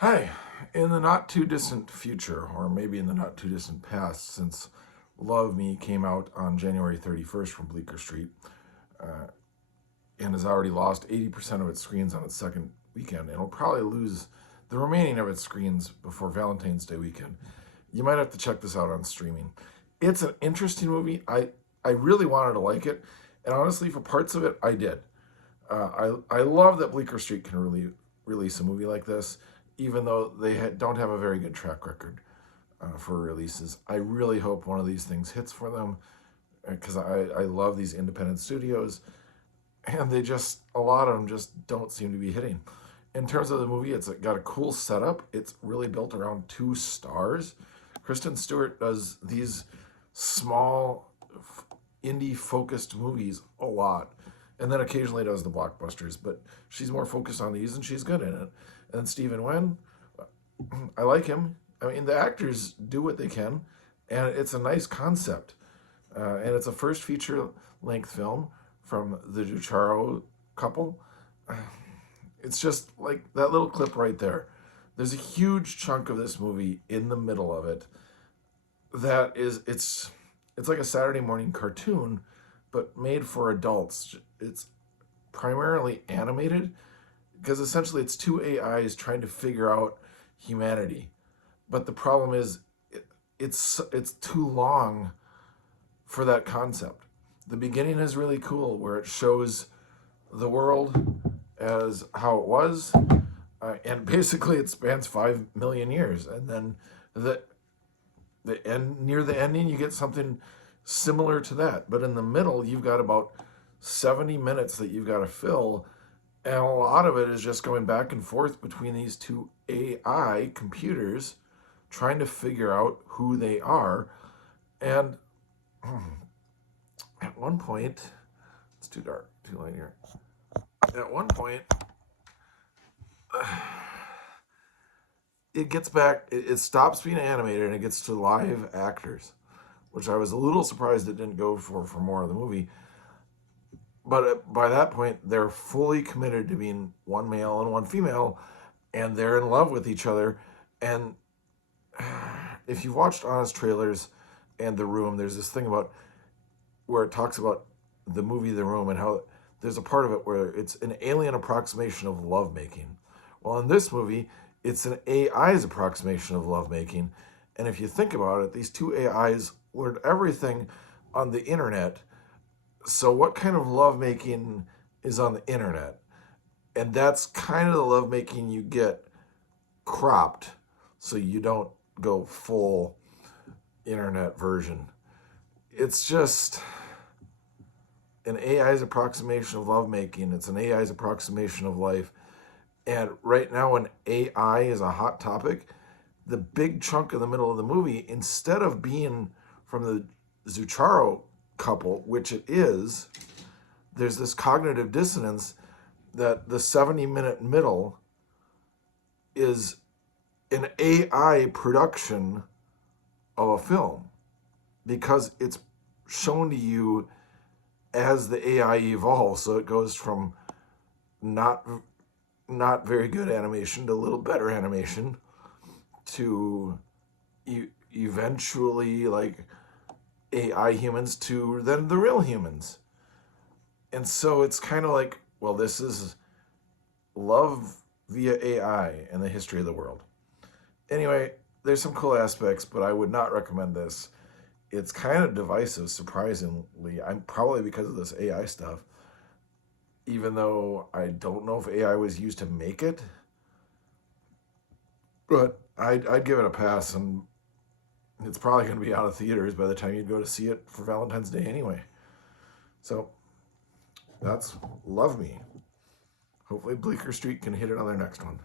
Hi, in the not too distant future, or maybe in the not too distant past, since Love Me came out on January 31st from Bleecker Street uh, and has already lost 80% of its screens on its second weekend, and will probably lose the remaining of its screens before Valentine's Day weekend, you might have to check this out on streaming. It's an interesting movie. I really wanted to like it, and honestly, for parts of it, I did. I love that Bleecker Street can really release a movie like this, even though they don't have a very good track record for releases. I really hope one of these things hits for them because I love these independent studios, and a lot of them just don't seem to be hitting. In terms of the movie, it's got a cool setup. It's really built around two stars. Kristen Stewart does these small indie focused movies a lot, and then occasionally does the blockbusters, but she's more focused on these and she's good in it. And Stephen Wen, I like him. I mean, the actors do what they can, and it's a nice concept. And it's a first feature length film from the Ducharo couple. It's just like that little clip right there. There's a huge chunk of this movie in the middle of it that is it's like a Saturday morning cartoon, but made for adults. It's primarily animated because essentially it's two AIs trying to figure out humanity. But the problem is it's too long for that concept. The beginning is really cool where it shows the world as how it was, and basically it spans 5 million years, and then the end near the ending you get something similar to that, but in the middle you've got about 70 minutes that you've got to fill, and a lot of it is just going back and forth between these two AI computers trying to figure out who they are. And at one point, it's too dark, too light here. At one point, it stops being animated and it gets to live actors, which I was a little surprised it didn't go for more of the movie. But by that point, they're fully committed to being one male and one female, and they're in love with each other. And if you've watched Honest Trailers and The Room, there's this thing about where it talks about the movie The Room and how there's a part of it where it's an alien approximation of lovemaking. Well, in this movie, it's an AI's approximation of lovemaking. And if you think about it, these two AIs learned everything on the internet. So what kind of lovemaking is on the internet? And that's kind of the lovemaking you get cropped, so you don't go full internet version. It's just an AI's approximation of lovemaking. It's an AI's approximation of life. And right now, when AI is a hot topic, the big chunk in the middle of the movie, instead of being from the Zucharo couple, which it is, there's this cognitive dissonance that the 70-minute middle is an AI production of a film because it's shown to you as the AI evolves. So it goes from not very good animation to a little better animation to eventually like AI humans to then the real humans. And so it's kind of like, well, this is love via AI and the history of the world. Anyway, there's some cool aspects, but I would not recommend this. It's kind of divisive, surprisingly. I'm probably because of this AI stuff, even though I don't know if AI was used to make it. But I'd give it a pass, and it's probably going to be out of theaters by the time you go to see it for Valentine's Day anyway. So that's Love Me. Hopefully Bleecker Street can hit it on their next one.